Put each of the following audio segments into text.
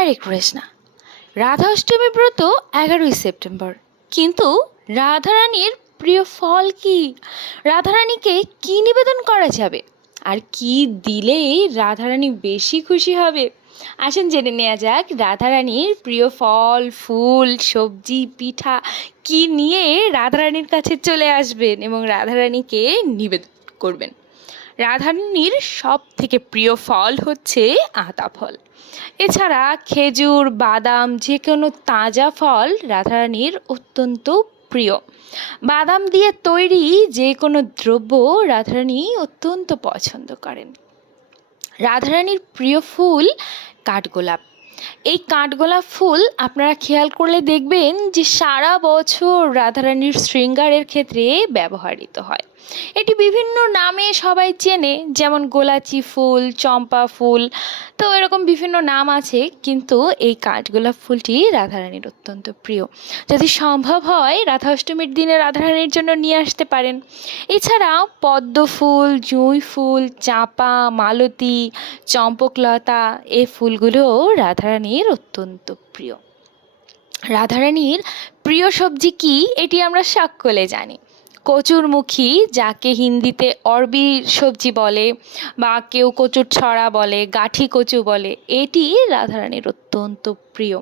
হরে কৃষ্ণা রাধাষ্টমী ব্রত এগারোই সেপ্টেম্বর। কিন্তু রাধারানীর প্রিয় ফল কি? রাধারানীকে কি নিবেদন করা যাবে? আর কি দিলেই রাধারানী বেশি খুশি হবে? আসেন জেনে নেওয়া যাক রাধারানীর প্রিয় ফল, ফুল, সবজি, পিঠা কি নিয়ে রাধারানীর কাছে চলে আসবেন এবং রাধারানীকে নিবেদন করবেন। রাধারানীর সব থেকে প্রিয় ফল হচ্ছে আতা ফল। এছাড়া খেজুর, বাদাম যে কোনো তাজা ফল রাধারানীর অত্যন্ত প্রিয়। বাদাম দিয়ে তৈরি যে কোনো দ্রব্য রাধারানী অত্যন্ত পছন্দ করেন। রাধারানীর প্রিয় ফুল কাঠগোলাপ। এই কাঠগোলাপ ফুল আপনারা খেয়াল করলে দেখবেন যে সারা বছর রাধারানীর শৃঙ্গারের ক্ষেত্রে ব্যবহৃত হয়। এটি বিভিন্ন নামে সবাই চেনে, যেমন গোলাচি ফুল, চম্পা ফুল, তো এরকম বিভিন্ন নাম আছে, কিন্তু এই কাঠগোলাপ ফুলটি রাধারানীর অত্যন্ত প্রিয়। যদি সম্ভব হয় রাধা অষ্টমীর দিনে রাধারানীর জন্য নিয়ে আসতে পারেন। এছাড়া পদ্ম ফুল, জুঁই ফুল, চাঁপা, মালতী, চম্পকলতা এই ফুলগুলোও রাধারানীর অত্যন্ত প্রিয়। রাধারানীর প্রিয় সবজি কি? এটি আমরা সকলে জানি। কচুরমুখী, যাকে হিন্দিতে অরবি সবজি বলে বা কেউ কচুর ছড়া বলে, গাঠি কচু বলে, এটি রাধারানীর অত্যন্ত প্রিয়।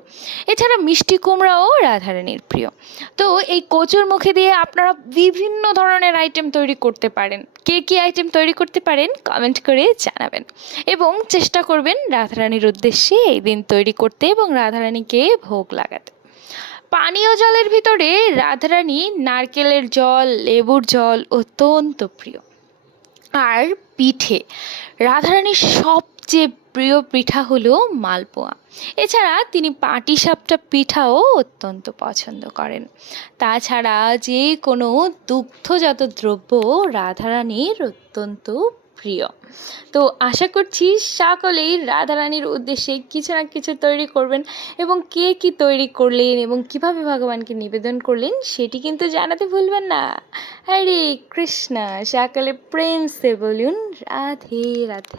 এছাড়া মিষ্টি কুমড়াও রাধারানীর প্রিয়। তো এই কচুর মুখে দিয়ে আপনারা বিভিন্ন ধরনের আইটেম তৈরি করতে পারেন। কে কী আইটেম তৈরি করতে পারেন কমেন্ট করে জানাবেন। এবং চেষ্টা করবেন রাধারানীর উদ্দেশ্যে এই দিন তৈরি করতে এবং রাধারানীকে ভোগ লাগাতে। পানীয় জলের ভিতরে রাধারানী নারকেলের জল, লেবুর জল অত্যন্ত প্রিয়। আর পিঠে, রাধারানীর সবচেয়ে প্রিয় পিঠা হলো মালপোয়া। এছাড়া তিনি পাটিসাপটা পিঠাও অত্যন্ত পছন্দ করেন। তাছাড়া যে কোনো দুগ্ধজাত দ্রব্য রাধারানীর অত্যন্ত প্রিয়। তো আশা করছি সকলেই রাধারানীর উদ্দেশ্যে কিছু না কিছু তৈরি করবেন এবং কে কি তৈরি করলেন এবং কীভাবে ভগবানকে নিবেদন করলেন সেটি কিন্তু জানাতে ভুলবেন না। হরে কৃষ্ণ। সকলে প্রেম সে বলুন, রাধে রাধে।